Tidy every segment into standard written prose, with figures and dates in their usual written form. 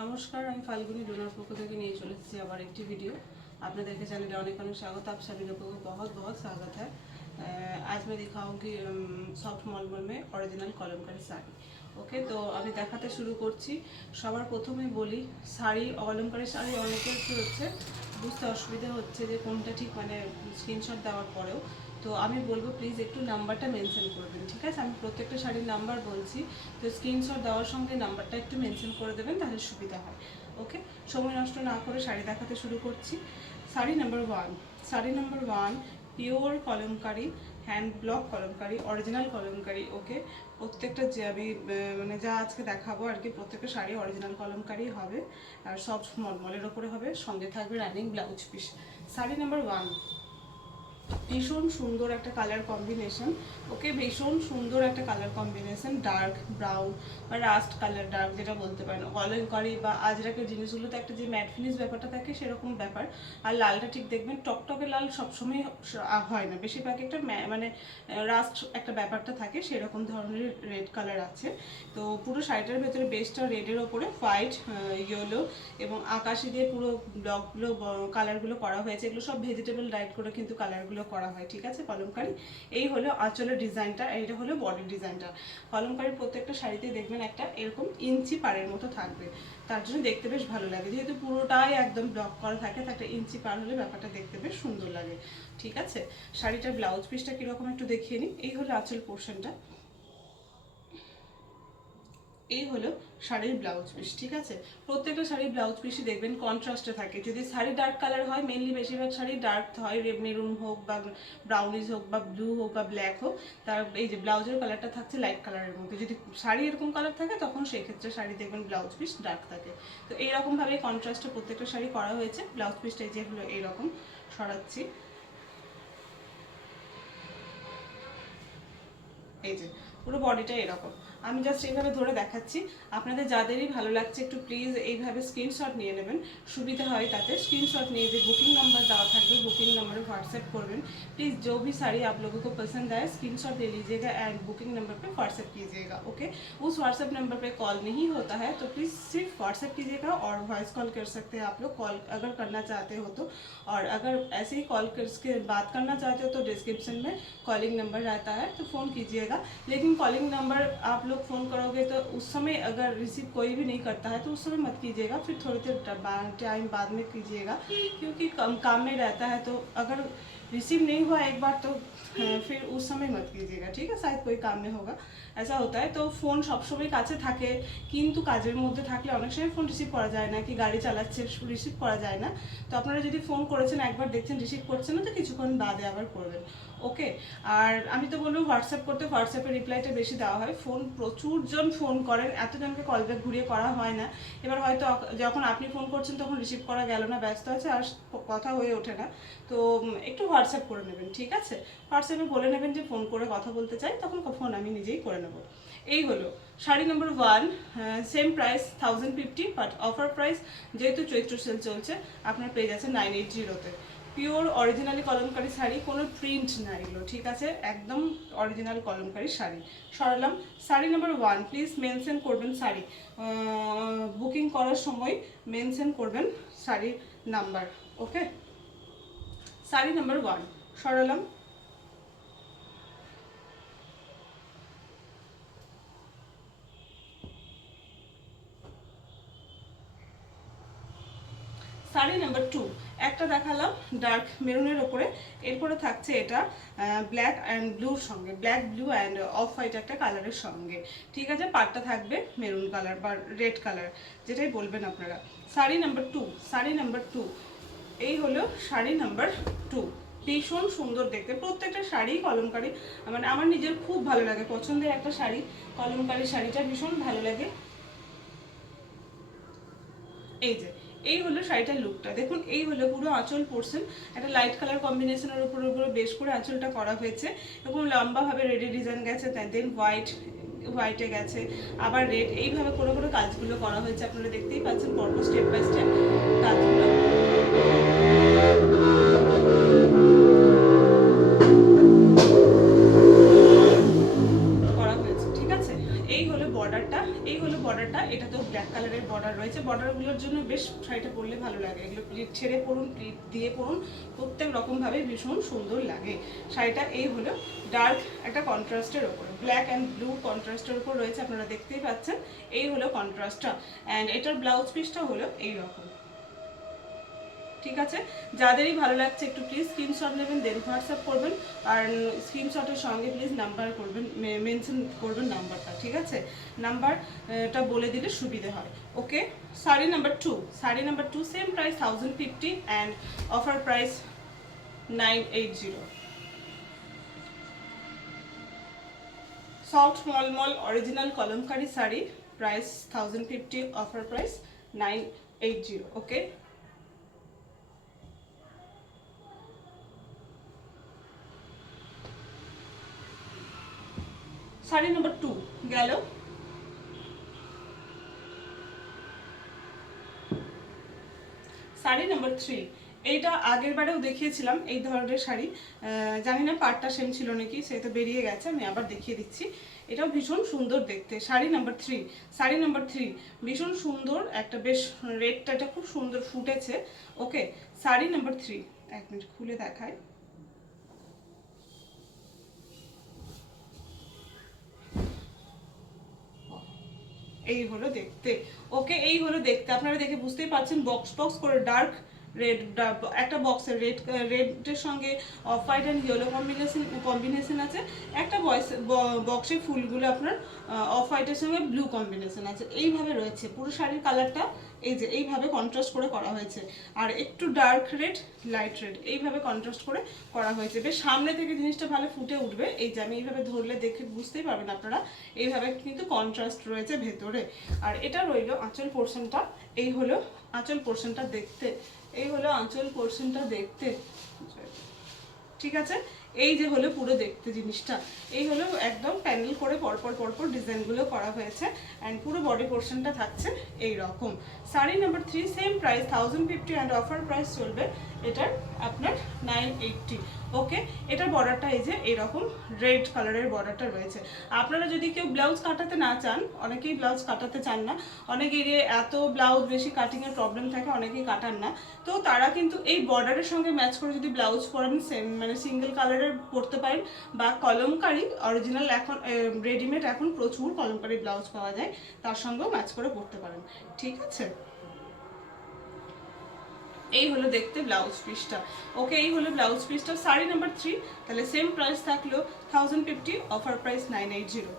नमस्कार আমি ফাল্গুনী ডোনার পক্ষ থেকে নিয়ে চলে এসেছি আবার একটি ভিডিও আপনাদেরকে চ্যানেলে অনেক অনেক স্বাগত आप सभी लोगों को बहुत बहुत स्वागत है। आज मैं दिखाऊंगी सॉफ्ट मलमल में ओरिजिनल कलमकारी শাড়ি। ওকে, তো আমি দেখাতে শুরু করছি। সবার প্রথমে বলি, শাড়ি কলমকারী শাড়ি অনেকের কি হচ্ছে বুঝতে অসুবিধা হচ্ছে যে কোনটা ঠিক, মানে স্ক্রিনশট দেওয়ার পরেও। তো আমি বলবো প্লিজ একটু নাম্বারটা মেনশন করবেন, ঠিক আছে? আমি প্রত্যেকটা শাড়ির নাম্বার বলছি, তো স্ক্রিনশট দেওয়ার সঙ্গে নাম্বারটা একটু মেনশন করে দেবেন, তাহলে সুবিধা হয়। ওকে, সময় নষ্ট না করে শাড়ি দেখাতে শুরু করছি। Sari number one pure kalamkari, hand block kalamkari, original kalamkari. Okay, প্রত্যেকটা যে আমি মানে যা আজকে দেখাবো আর কি, প্রত্যেকটা শাড়ি অরিজিনাল কলমকারি হবে আর সব মলমলের ওপরে হবে, সঙ্গে থাকবে running blouse piece. Sari number one ভীষণ সুন্দর একটা কালার কম্বিনেশন। ওকে, ভীষণ সুন্দর একটা কালার কম্বিনেশন, ডার্ক ব্রাউন বা রাস্ট কালার, ডার্ক যেটা বলতে পারেন, কলমকারি বা আজরাকের জিনিসগুলোতে একটা যে ম্যাট ফিনিশ ব্যাপারটা থাকে সেরকম ব্যাপার। আর লালটা ঠিক দেখবেন, টকটকে লাল সবসময় হয় না, বেশিরভাগ একটা মানে রাস্ট একটা ব্যাপারটা থাকে, সেরকম ধরনের রেড কালার আছে। তো পুরো শাড়িটার ভেতরে বেসটা রেডের ওপরে হোয়াইট, ইয়েলো এবং আকাশি দিয়ে পুরো ব্লকগুলো কালারগুলো করা হয়েছে। এগুলো সব ভেজিটেবল ডাইট করে কিন্তু কালারগুলো করা হয়, ঠিক আছে? কলমকারি এই হলো আঁচলের ডিজাইনটা, এইটা হলো বডির ডিজাইনটা। কলমকারির প্রত্যেকটা শাড়িতে দেখবেন একটা এরকম ইঞ্চি পাড়ের মতো থাকবে, তার জন্য দেখতে বেশ ভালো লাগে। যেহেতু পুরোটাই একদম ব্লক করা থাকে, একটা ইঞ্চি পার হলে ব্যাপারটা দেখতে বেশ সুন্দর লাগে, ঠিক আছে? শাড়িটার ব্লাউজ পিসটা কীরকম একটু দেখিয়ে নিই। এই হলো আঁচল পোর্শনটা, এই হলো শাড়ির ব্লাউজ পিস, ঠিক আছে? প্রত্যেকটা শাড়ির ব্লাউজ পিসই দেখবেন কন্ট্রাস্টে থাকে। যদি শাড়ি ডার্ক কালার হয়, মেনলি বেশিরভাগ শাড়ি ডার্ক হয়, মেরুন হোক বা ব্রাউনিশ হোক বা ব্লু হোক বা ব্ল্যাক হোক, তার এই যে ব্লাউজের কালারটা থাকছে লাইট কালারের মধ্যে। যদি শাড়ি এরকম কালার থাকে, তখন সেই ক্ষেত্রে শাড়ি দেখবেন ব্লাউজ পিস ডার্ক থাকে। তো এইরকমভাবে কন্ট্রাস্টে প্রত্যেকটা শাড়ি করা হয়েছে। ব্লাউজ পিসটা যে হলো এইরকম, সরাচ্ছি, এই যে পুরো বডিটা এরকম। আমি জাস্ট এইভাবে ধরে দেখাচ্ছি, আপনাদের যাদেরই ভালো লাগছে একটু প্লিজ এইভাবে স্ক্রিনশট নিয়ে নেবেন, সুবিধা হয় তাতে। स्क्रीनशॉट নিয়ে যে बुकिंग नंबर দেওয়া থাকবে, बुकिंग नंबर व्हाट्सएप করবেন। प्लीज़ जो भी साड़ी आप लोगों को पसंद आए स्क्रीनशॉट ले लीजिएगा एंड बुकिंग नंबर पे व्हाट्सएप कीजिएगा। ओके, उस व्हाट्सएप नंबर पे कॉल नहीं होता है, तो प्लीज़ सिर्फ व्हाट्सएप कीजिएगा और वॉइस कॉल कर सकते हैं आप लोग, कॉल अगर करना चाहते हो तो। और अगर ऐसे ही कॉल करके बात करना चाहते हो तो डिस्क्रिप्शन में कॉलिंग नंबर रहता है, तो फ़ोन कीजिएगा। लेकिन कॉलिंग नंबर आप लोग फ़ोन करोगे तो उस समय अगर रिसीव कोई भी नहीं करता है तो उस समय मत कीजिएगा, फिर थोड़ी देर टाइम बाद में कीजिएगा, क्योंकि काम में रहता है। तो अगर रिसीव नहीं हुआ एक बार तो फिर उस समय मत कीजिएगा, ठीक है? शायद कोई काम में होगा, ऐसा होता है। तो ফোন সবসময় কাছে থাকে, কিন্তু কাজের মধ্যে থাকলে অনেক সময় ফোন রিসিভ করা যায় না, কি গাড়ি চালাচ্ছে রিসিভ করা যায় না। তো আপনারা যদি ফোন করেছেন একবার দেখছেন রিসিভ করছেন না, তো কিছুক্ষণ বাদে আবার করবেন। ওকে, আর আমি তো বলবো হোয়াটসঅ্যাপ করতে, হোয়াটসঅ্যাপে রিপ্লাইটা বেশি দেওয়া হয়। ফোন প্রচুর জন ফোন করেন, এতজনকে কল ব্যাক ঘুরিয়ে করা হয় না। এবার হয়তো যখন আপনি ফোন করছেন তখন রিসিভ করা গেল না, ব্যস্ত আছে আর কথা হয়ে ওঠে না, তো একটু হোয়াটসঅ্যাপ করে নেবেন, ঠিক আছে? হোয়াটসঅ্যাপে বলে নেবেন যে ফোন করে কথা বলতে চাই, তখন ফোন আমি নিজেই করে নেব। এই হলো sari number one. Same price 1050, but offer price যেহেতু চৈত্র সেল চলছে, আপনার পেয়ে যাচ্ছে 980-তে। পিওর অরিজিনালি কলমকারি শাড়ি, কোনো প্রিন্ট না এগুলো, ঠিক আছে? একদম অরিজিনাল কলমকারি শাড়ি। সরালাম। Sari number one, please mention করবেন শাড়ি বুকিং করার সময়, মেনশন করবেন শাড়ির number. Okay, sari number one সরালাম। শাড়ি নাম্বার টু, একটা দেখালাম ডার্ক মেরুনের ওপরে, এরপরে থাকছে এটা ব্ল্যাক অ্যান্ড ব্লুর সঙ্গে, black blue and off white একটা কালারের সঙ্গে, ঠিক আছে? পাটটা থাকবে মেরুন কালার বা রেড কালার, যেটাই বলবেন আপনারা। শাড়ি নাম্বার টু, এই হলো শাড়ি নাম্বার টু। ভীষণ সুন্দর দেখতে, প্রত্যেকটা শাড়ি কলমকারি, মানে আমার নিজের খুব ভালো লাগে, পছন্দের একটা শাড়ি কলমকারি, শাড়িটা ভীষণ ভালো লাগে। এই যে এই হলো শাড়িটার লুকটা, দেখুন এই হলো পুরো আঁচল পোর্শন, একটা লাইট কালার কম্বিনেশনের উপরে বেশ করে আঁচলটা করা হয়েছে, এরকম লম্বাভাবে রেডি ডিজাইন গেছে, দেন হোয়াইটে গেছে, আবার রেড, এইভাবে করে করে কাজগুলো করা হয়েছে। আপনারা দেখতেই পাচ্ছেন পরপর স্টেপ বাই স্টেপ কাজগুলো করা হয়েছে, ঠিক আছে? এই হলো বর্ডারটা, এটাতেও ব্ল্যাক কালারের বর্ডার রয়েছে। বর্ডারগুলোর জন্য বেশ শাড়িটা পরলে ভালো লাগে, এগুলো প্লিট ছেড়ে পরুন, প্লিট দিয়ে পরুন, প্রত্যেক রকমভাবে ভীষণ সুন্দর লাগে শাড়িটা। এই হলো ডার্ক একটা কন্ট্রাস্টের ওপর, ব্ল্যাক অ্যান্ড ব্লু কন্ট্রাস্টের ওপর রয়েছে, আপনারা দেখতেই পাচ্ছেন। এই হলো কন্ট্রাস্টটা, অ্যান্ড এটার ব্লাউজ পিসটা হলো এইরকম। ঠিক আছে, যাদেরই ভালো লাগছে একটু প্লিজ স্ক্রিনশট নেবেন, দেন হোয়াটসঅ্যাপ করবেন। আর স্ক্রিনশটের সঙ্গে প্লিজ নাম্বার করবেন, মেনশন করবেন নাম্বারটা। ঠিক আছে, নাম্বারটা বলে দিলে সুবিধে হয়। Okay, sari number 2, sari number 2 same price 1050 and offer price 980। Soft mulmul original Kalamkari sari, price 1050, offer price 980। Okay, sari number 2 গেল। শাড়ি নাম্বার 3, এইটা আগের বারেও দেখিয়েছিলাম এই ধরনের শাড়ি, জানি না পাটটা সেম ছিল নাকি, সে তো বেরিয়ে গেছে, আমি আবার দেখিয়ে দিচ্ছি। এটাও ভীষণ সুন্দর দেখতে। শাড়ি নাম্বার 3, শাড়ি নাম্বার 3 ভীষণ সুন্দর একটা, বেশ রেডটা এটা খুব সুন্দর ফুটেছে। ওকে, শাড়ি নাম্বার 3, এক মিনিট খুলে দেখায়। এই হলো দেখতে। ওকে, এই হলো দেখতে, আপনারা দেখে বুঝতেই পারছেন, বক্স বক্স করে ডার্ক রেড, একটা বক্সের রেডের সঙ্গে off white and yellow combination আছে, একটা বক্সের ফুলগুলো আপনার অফ হোয়াইটের সঙ্গে ব্লু কম্বিনেশন আছে, এইভাবে রয়েছে পুরো শাড়ির কালারটা। এই যে এইভাবে কন্ট্রাস্ট করে করা হয়েছে, আর একটু ডার্ক রেড, লাইট রেড, এইভাবে কন্ট্রাস্ট করে করা হয়েছে। বেশ সামনে থেকে জিনিসটা ভালো ফুটে উঠবে। এই যে আমি এইভাবে ধরলে দেখে বুঝতেই পারবেন আপনারা, এইভাবে কিন্তু কন্ট্রাস্ট রয়েছে ভেতরে। আর এটা রইল আঁচল পোর্শনটা। এই হলো আঁচল পোর্শনটা দেখতে, এই হলো আঁচল পোর্শনটা দেখতে। ঠিক আছে, এই যে হলো পুরো দেখতে জিনিসটা, এই হলো একদম প্যানেল করে পরপর পরপর ডিজাইনগুলো করা হয়েছে, অ্যান্ড পুরো বডি পোর্শনটা থাকছে এই রকম। Sari number 3 same price 1050 and offer price চলবে এটার আপনার 980। ওকে, এটার বর্ডারটা এই যে এইরকম রেড কালারের বর্ডারটা রয়েছে। আপনারা যদি কেউ ব্লাউজ কাটাতে না চান, অনেকেই ব্লাউজ কাটাতে চান না, অনেকেই এত ব্লাউজ বেশি কাটিংয়ের প্রবলেম থাকে, অনেকেই কাটান না, তো তারা কিন্তু এই বর্ডারের সঙ্গে ম্যাচ করে যদি ব্লাউজ পরেন, সেম মানে সিঙ্গেল কালারের পরতে পারেন, বা কলমকারি অরিজিনাল, এখন রেডিমেড এখন প্রচুর কলমকারি ব্লাউজ পাওয়া যায়, তার সঙ্গেও ম্যাচ করে পরতে পারেন। ঠিক আছে, এই হলো দেখতে ব্লাউজ পিসটা। ওকে, এই হলো ব্লাউজ পিসটা। শাড়ি নাম্বার 3 তাহলে সেম প্রাইস থাকলো 1050, অফার প্রাইস 980।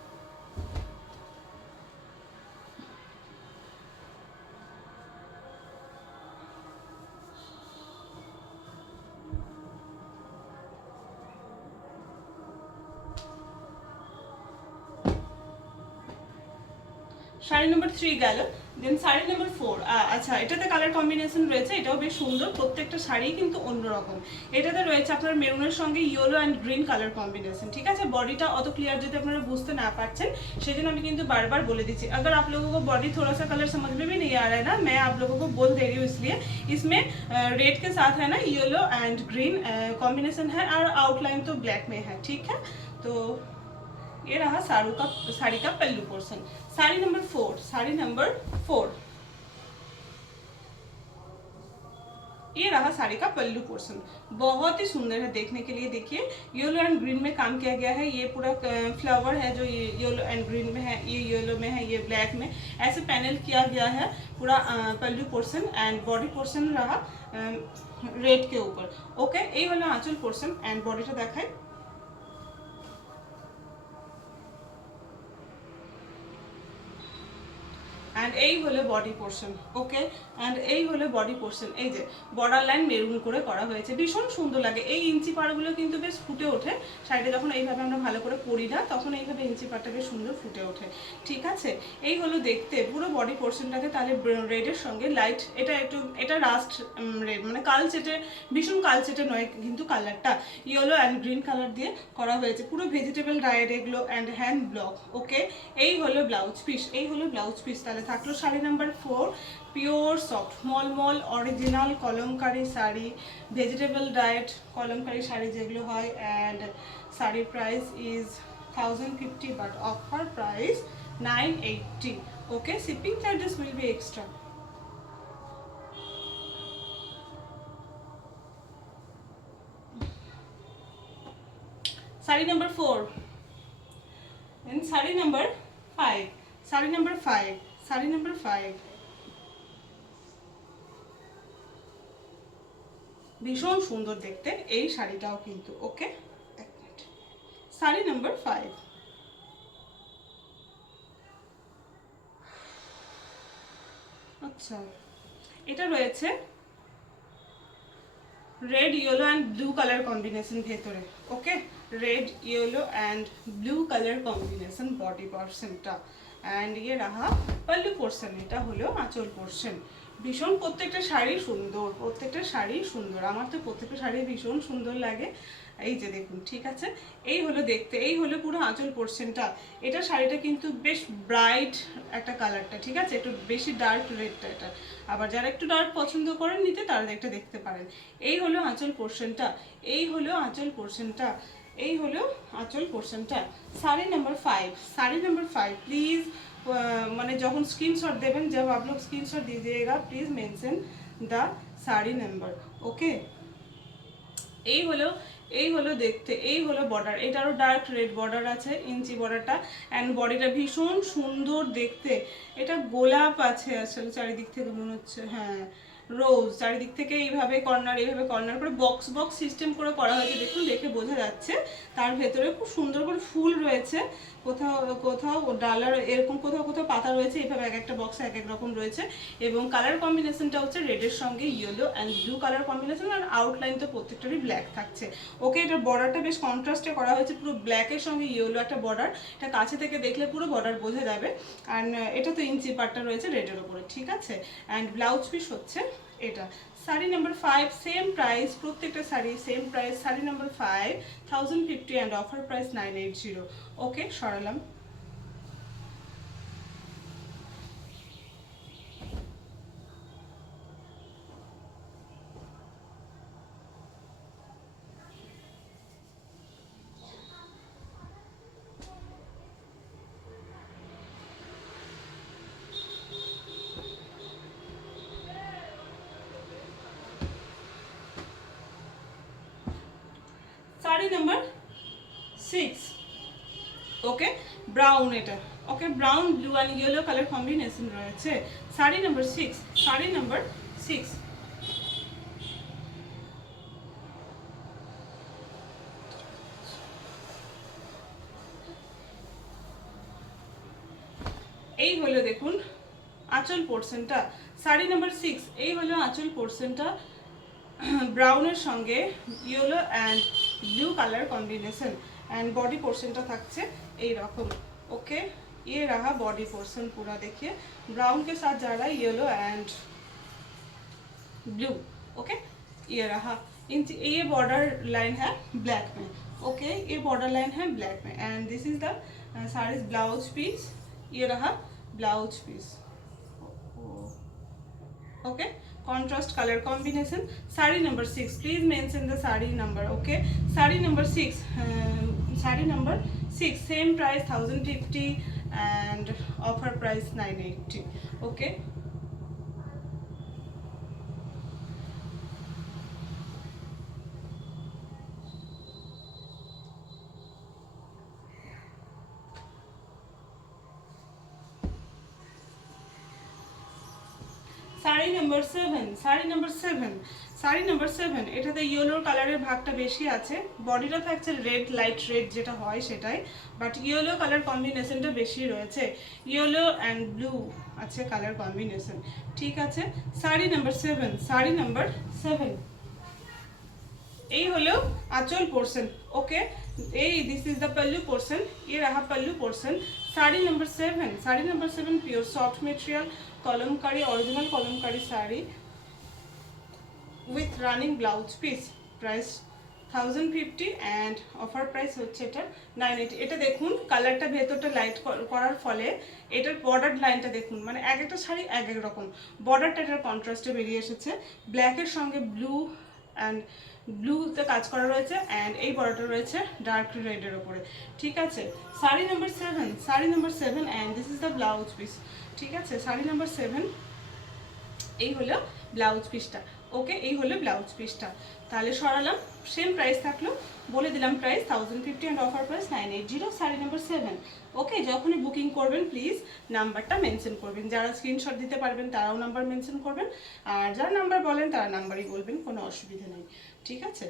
শাড়ি নাম্বার 3 গেল। দেন শাড়ি নাম্বার 4, আচ্ছা এটাতে কালার কম্বিনেশন রয়েছে, এটাও বেশ সুন্দর, প্রত্যেকটা শাড়ি কিন্তু অন্যরকম। এটাতে রয়েছে আপনার মেরুনের সঙ্গে yellow and green colour combination. ঠিক আছে, বডিটা অত ক্লিয়ার যদি আপনারা বুঝতে না পারছেন, সেজন্য আমি কিন্তু বারবার বলে দিচ্ছি, अगर आप लोगों को बॉडी थोड़ा सा कलर समझ में भी नहीं आ रहा है ना, मैं आप लोगों को बोल दे रही हूँ, इसलिए इसमें रेड के साथ है ना येलो एंड ग्रीन कॉम्बिनेशन है, और आउटलाइन तो ब्लैक में है। ठीक है, तो ये रहा साड़ी का pallu portion. Sari number 4, sari number 4, ये रहा साड़ी का पल्लू पोर्शन, बहुत ही सुंदर है देखने के लिए। देखिए येलो एंड ग्रीन में काम किया गया है, ये पूरा फ्लावर है जो ये येलो एंड ग्रीन में है, ये येलो में है, ये ब्लैक में, ऐसे पैनल किया गया है पूरा पल्लू पोर्शन, एंड बॉडी पोर्शन रहा रेड के ऊपर। ओके, ये हलो आंचल पोर्शन, एंड बॉडीटा देखाय। অ্যান্ড এই হলো বডি পোর্শন। ওকে, অ্যান্ড এই হলো বডি পোর্শন, এই যে বর্ডার লাইন মেরুন করে করা হয়েছে, ভীষণ সুন্দর লাগে। এই ইঞ্চি পাড়গুলো কিন্তু বেশ ফুটে ওঠে শাড়িটা, যখন এইভাবে আমরা ভালো করে পরি না, তখন এইভাবে ইঞ্চি পাড়টা বেশ সুন্দর ফুটে ওঠে। ঠিক আছে, এই হলো দেখতে পুরো বডি পোর্শনটাকে। তাহলে রেডের সঙ্গে লাইট, এটা একটু এটা রাস্ট রেড, মানে কালচেটে, ভীষণ কালচেটে নয় কিন্তু কালারটা, ইয়েলো অ্যান্ড গ্রিন কালার দিয়ে করা হয়েছে, পুরো ভেজিটেবল ডায়েট এগুলো, অ্যান্ড হ্যান্ড ব্লক। ওকে, এই হলো ব্লাউজ পিস, এই হলো ব্লাউজ পিস। তাহলে থাকলো sari number 4, pure soft mulmul original Kalamkari sari, vegetable dyed Kalamkari sari যেগুলো হয়, অ্যান্ড শাড়ির price is 1050 but offer price 980। Okay, shipping charges will be extra. Sari number 4 and sari number 5. Sari number 5. Sari number 5. ভীষণ সুন্দর দেখতে এই শাড়িটাও কিন্তু। ওকে, এক মিনিট। শাড়ি নাম্বার 5। আচ্ছা, এটা রয়েছে red yellow and blue colour combination ভেতরে। Okay, red yellow and blue colour combination body পোর্শনটা, অ্যান্ড ইয়ে রাহা পাল্লু পোর্শন, এটা হলো আঁচল পোর্শন। ভীষণ প্রত্যেকটা শাড়ি সুন্দর, প্রত্যেকটা শাড়ি সুন্দর, আমার তো প্রত্যেকটা শাড়ি ভীষণ সুন্দর লাগে। এই যে দেখুন, ঠিক আছে, এই হলো দেখতে, এই হলো পুরো আঁচল পোর্শনটা। এটা শাড়িটা কিন্তু বেশ ব্রাইট একটা কালারটা, ঠিক আছে, একটু বেশি ডার্ক রেডটা এটা। আবার যারা একটু ডার্ক পছন্দ করেন নিতে, তারা একটা দেখতে পারেন। এই হলো আঁচল পোর্শনটা, এই হলো আঁচল পোর্শনটা, এই হলো আঁচল পোর্শনটা। Sari number 5, sari number 5 please. মানে যখন স্ক্রিনশট দেবেন, जब आप लोग स्क्रीनशॉट दीजिएगा please mention the sari number. Okay, এই হলো দেখতে, এই হলো বর্ডার, এটারও ডার্ক রেড বর্ডার আছে, ইঞ্চি বর্ডারটা, অ্যান্ড বডিটা ভীষণ সুন্দর দেখতে। এটা গোলাপ আছে আসলে চারিদিক থেকে মনে হচ্ছে, হ্যাঁ রোজ চারিদিক থেকে এইভাবে কর্নার করে বক্স বক্স সিস্টেম করে করা হয়েছে। দেখুন, দেখে বোঝা যাচ্ছে তার ভেতরে খুব সুন্দর করে ফুল রয়েছে, কোথাও কোথাও ডালার এরকম, কোথাও কোথাও পাতা রয়েছে, এইভাবে এক একটা বক্সে এক এক রকম রয়েছে। এবং কালার কম্বিনেশনটা হচ্ছে রেডের সঙ্গে yellow and blue colour combination, আর আউটলাইন তো প্রত্যেকটারই ব্ল্যাক থাকছে। ওকে, এটার বর্ডারটা বেশ কন্ট্রাস্টে করা হয়েছে, পুরো ব্ল্যাকের সঙ্গে ইয়েলো একটা বর্ডার, এটা কাছে থেকে দেখলে পুরো বর্ডার বোঝা যাবে। অ্যান্ড এটা তো ইঞ্চি পাটটা রয়েছে রেডের ওপরে, ঠিক আছে। অ্যান্ড ব্লাউজ পিস হচ্ছে এটা। শাড়ি নাম্বার 5 সেম প্রাইস, প্রত্যেকটা sari same price. Sari number 5 1050 and offer price 980। Okay, সরালাম। শাড়ি নাম্বার 6। ওকে, ব্রাউন এটা। Okay, brown blue and yellow colour combination রয়েছে। Sari number 6, sari number 6। এই হলো দেখুন আঁচল পোর্শনটা, শাড়ি নাম্বার 6, এই হলো আঁচল পোর্শনটা, ব্রাউনের সঙ্গে yellow and blue colour combination, and body পোর্শনটা থাকছে এই রকম। ओके, ये रहा बॉडी पोर्शन पूरा, देखिए ब्राउन के साथ जा रहा है येलो एंड ब्लू। ओके, ये रहा, ये बॉर्डर लाइन है ब्लैक में। ओके, ये बॉर्डर लाइन है ब्लैक में, and this is the sari's blouse piece. ये रहा blouse piece. Okay, contrast color combination। Sari number 6, please mention the sari number। okay, sari number 6, sari number 6 same price 1050 and offer price 980। okay, sari number 7, sari number 7, sari number 7, এটাতে ইয়েলোর কালারের ভাগটা বেশি আছে, বডিটা থাকছে রেড, লাইট রেড যেটা হয় সেটাই, বাট ইয়েলো কালার কম্বিনেশনটা বেশি রয়েছে, ইয়েলো অ্যান্ড ব্লু আছে কালার কম্বিনেশন, ঠিক আছে। শাড়ি নাম্বার 7, শাড়ি নাম্বার 7, এই হলো আঁচল পোর্শন। ওকে, এই this is the pallu portion, ये रहा pallu portion. Sari number 7, sari number 7 pure soft material Kalamkari, original Kalamkari sari with running blouse piece, price 1050 and offer price হচ্ছে এটা 980। এটা দেখুন কালারটা ভেতরটা লাইট করার ফলে এটার বর্ডার লাইনটা দেখুন, মানে এক একটা শাড়ি এক এক রকম, বর্ডারটা এটার কন্ট্রাস্টে বেরিয়ে এসেছে, ব্ল্যাকের সঙ্গে ব্লু অ্যান্ড ব্লুতে কাজ করা রয়েছে, অ্যান্ড এই বর্ডারটা রয়েছে ডার্ক রেডের ওপরে, ঠিক আছে। Sari number 7, sari number 7 and this is the blouse piece. ঠিক আছে, শাড়ি নাম্বার 7 এই হলো ব্লাউজ পিসটা। ওকে, এই হলো ব্লাউজ পিসটা। তাহলে সরালাম, সেম প্রাইস থাকলো, বলে দিলাম price 1050 and offer price 980, sari number 7। ওকে, যখনই বুকিং করবেন প্লিজ নাম্বারটা মেনশন করবেন। যারা স্ক্রিনশট দিতে পারবেন তারাও নাম্বার মেনশন করবেন, আর যারা নাম্বার বলেন তারা নাম্বারই বলবেন, কোনো অসুবিধা নেই। ঠিক আছে,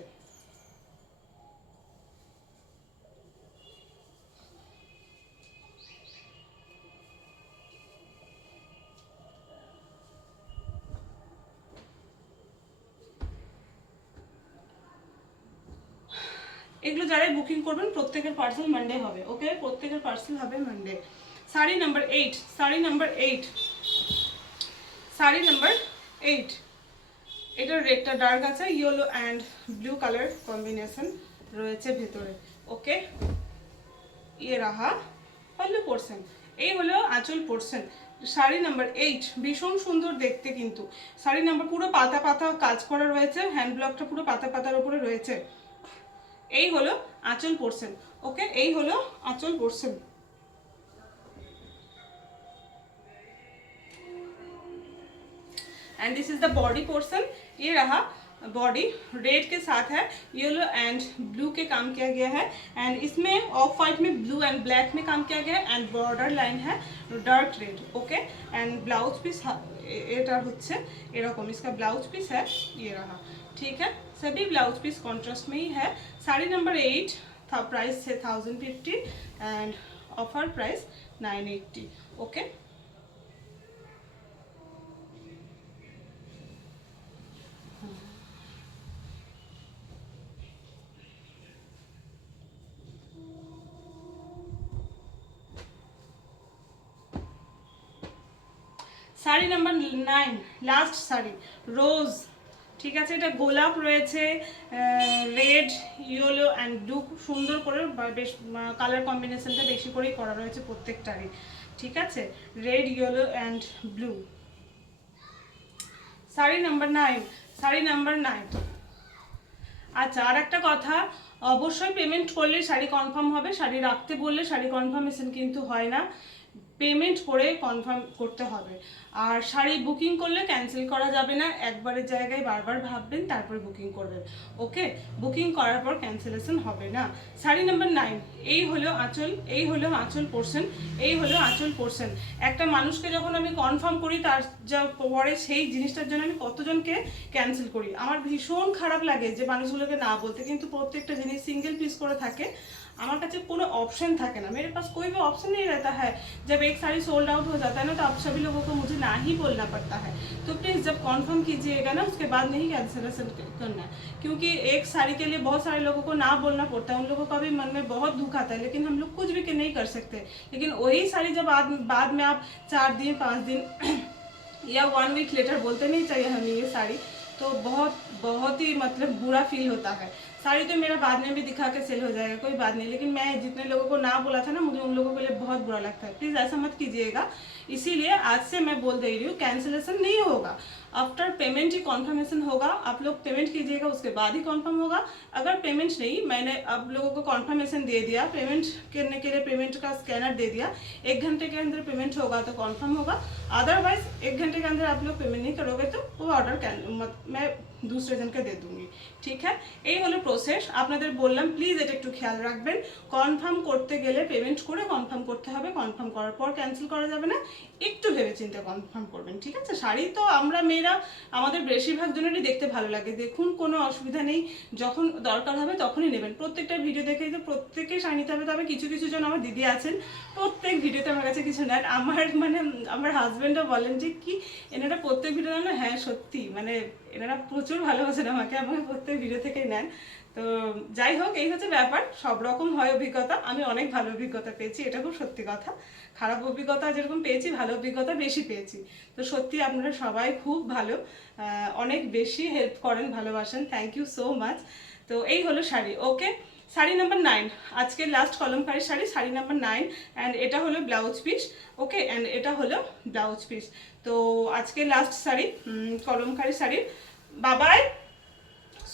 এগুলো যারাই বুকিং করবেন প্রত্যেকের পার্সেল মানডে হবে। ওকে, প্রত্যেকের পার্সেল হবে Monday. Sari number 8, sari number 8, sari number 8, এটার রেডটা ডার্ক আছে, yellow and blue colour combination রয়েছে ভেতরে। ওকে, ইয়ে রাহা পল্লু পোর্শন, এই হলো আঁচল পোর্শন। শাড়ি নাম্বার 8 ভীষণ সুন্দর দেখতে, কিন্তু শাড়ি নাম্বার পুরো পাতা পাতা কাজ করা রয়েছে, হ্যান্ড ব্লকটা পুরো পাতা পাতার উপরে রয়েছে। এই হলো আঁচল পোর্শন। ওকে, এই হলো আঁচল portion. And this is the body portion. ये रहा बॉडी, रेड के साथ है, येलो एंड ब्लू के काम किया गया है, एंड इसमें ऑफ वाइट में ब्लू एंड ब्लैक में काम किया गया है, एंड बॉर्डर लाइन है dark red. Okay, and blouse piece एटार होच्छे एरकम, इसका ब्लाउज पीस है ये रहा। ठीक है, सभी ब्लाउज पीस कॉन्ट्रास्ट में ही है। साड़ी नंबर 8 था, प्राइस है 1050 and offer price 980। Okay, sari number 9 last sari, rose. ঠিক আছে, এটা গোলাপ রয়েছে, রেড ইয়েলো অ্যান্ড ব্লু, খুব সুন্দর করে বেশ কালার কম্বিনেশনটা বেশি করেই করা রয়েছে প্রত্যেকটারই। ঠিক আছে, red yellow and blue, sari number 9, sari number 9। আচ্ছা, আর একটা কথা, অবশ্যই পেমেন্ট করলে শাড়ি কনফার্ম হবে। শাড়ি রাখতে বললে শাড়ি কনফার্মেশন কিন্তু হয় না, পেমেন্ট করে কনফার্ম করতে হবে। আর শাড়ি বুকিং করলে ক্যান্সেল করা যাবে না, একবারের জায়গায় বারবার ভাববেন তারপরে বুকিং করবেন। ওকে, বুকিং করার পর ক্যান্সেলেশন হবে না। শাড়ি নাম্বার 9 এই হলো আঁচল, এই হলো আঁচল পোর্শন, এই হলো আঁচল পোর্শন। একটা মানুষকে যখন আমি কনফার্ম করি তার যা পরে সেই জিনিসটার জন্য আমি কতজনকে ক্যান্সেল করি, আমার ভীষণ খারাপ লাগে যে মানুষগুলোকে না বলতে, কিন্তু প্রত্যেকটা জিনিস সিঙ্গেল পিস করে থাকে, আমার কাছে কোনো ऑप्शन থাকে না, मेरे पास कोई भी ऑप्शन नहीं रहता है। जब एक साड़ी सोल्ड आउट हो जाता है ना, तो आप सभी लोगों को मुझे ना ही बोलना पड़ता है। तो प्लीज़ जब कॉन्फर्म कीजिएगा ना, उसके बाद नहीं कैंसिलेशन करना है, क्योंकि एक साड़ी के लिए बहुत सारे लोगों को ना बोलना पड़ता है, उन लोगों का भी मन में बहुत दुख आता है, लेकिन हम लोग कुछ भी नहीं कर सकते। लेकिन वही साड़ी जब बाद में आप 4 दिन 5 दिन या 1 वीक लेटर बोलते नहीं चाहिए हमें ये साड़ी, तो बहुत ही मतलब बुरा फील होता है। साड़ी तो मेरा बाद में भी दिखा के सेल हो जाएगा, कोई बात नहीं, लेकिन मैं जितने लोगों को ना बोला था ना, मुझे उन लोगों के लिए बहुत बुरा लगता है। प्लीज़ ऐसा मत कीजिएगा, इसीलिए आज से मैं बोल दे रही हूँ, कैंसिलेशन नहीं होगा, आफ्टर पेमेंट ही कॉन्फर्मेशन होगा। आप लोग पेमेंट कीजिएगा, उसके बाद ही कॉन्फर्म होगा। अगर पेमेंट नहीं, मैंने अब लोगों को कॉन्फर्मेशन दे दिया, पेमेंट करने के लिए पेमेंट का स्कैनर दे दिया, 1 घंटे के अंदर पेमेंट होगा तो कॉन्फर्म होगा, अदरवाइज 1 घंटे के अंदर आप लोग पेमेंट नहीं करोगे तो वो ऑर्डर मैं दूसरे जनके दे दूंगी। ठीक है, এই হলো প্রসেস, আপনাদের বললাম প্লিজ এটা একটু খেয়াল রাখবেন। কনফার্ম করতে গেলে পেমেন্ট করে কনফার্ম করতে হবে, কনফার্ম করার পর ক্যান্সেল করা যাবে না, একটু ভেবেচিন্তে কনফার্ম করবেন। ঠিক আছে, শাড়ি তো আমরা মেয়েরা আমাদের বেশিরভাগ জনেরই দেখতে ভালো লাগে, দেখুন কোনো অসুবিধা নেই, যখন দরকার হবে তখনই নেবেন। প্রত্যেকটা ভিডিও দেখে যে প্রত্যেকেই শাড়ি নিতে হবে, তবে কিছু কিছু জন আমার দিদি আছেন প্রত্যেক ভিডিওতে আমার কাছে কিছু নেন, আমার হাজব্যান্ডও বলেন যে কি এনারা প্রত্যেক ভিডিও নেন। হ্যাঁ সত্যি, মানে এনারা প্রচুর ভালোবাসেন আমাকে প্রত্যেক ভিডিও থেকেই নেন। তো যাই হোক, এই হচ্ছে ব্যাপার, সব রকম হয় অভিজ্ঞতা, আমি অনেক ভালো অভিজ্ঞতা পেয়েছি, এটা খুব সত্যি কথা। খারাপ অভিজ্ঞতা যেরকম পেয়েছি, ভালো অভিজ্ঞতা বেশি পেয়েছি। তো সত্যি আপনারা সবাই খুব ভালো, অনেক বেশি হেল্প করেন, ভালোবাসেন, থ্যাংক ইউ সো মাচ। তো এই হলো শাড়ি। ওকে, শাড়ি নাম্বার 9 আজকে last Kalamkari sari, sari number 9, and এটা হলো ব্লাউজ পিস। ওকে, অ্যান্ড এটা হলো ব্লাউজ পিস। তো আজকে লাস্ট শাড়ি কলমকারী শাড়ি। বাবাই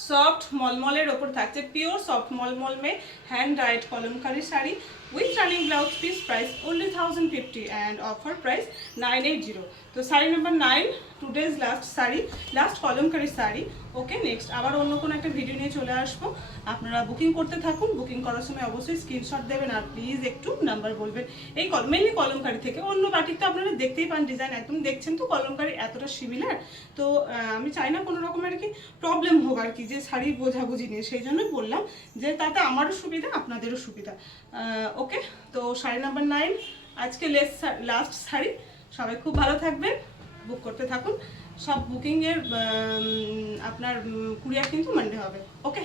সফট মলমলের ওপর থাকছে, পিওর সফট মলমল মে hand dyed Kalamkari sari with running blouse piece, price only 1050 and offer price 980। তো sari number 9 today's last sari, last Kalamkari sari. Okay, next আবার অন্য কোনো একটা ভিডিও নিয়ে চলে আসবো। আপনারা বুকিং করতে থাকুন, বুকিং করার সময় অবশ্যই স্ক্রিনশট দেবেন আর প্লিজ একটু নাম্বার বলবেন। এই মেনলি কলমকারি থেকে, অন্য বাটিক তো আপনারা দেখতেই পান ডিজাইন, একদম দেখছেন তো কলমকারি এতটা সিমিলার। তো আমি চাই না কোনো রকম আর কি প্রবলেম হোক আর কি, যে শাড়ি বোঝাবুঝি নিয়ে, সেই জন্যই বললাম যে তাতে আমারও সুবিধা আপনাদেরও সুবিধা। ওকে, তো শাড়ি নাম্বার 9 আজকে লাস্ট শাড়ি। সবাই খুব ভালো থাকবেন, বুক করতে থাকুন। সব বুকিংয়ের আপনার কুরিয়ার কিন্তু মানডে হবে। ওকে।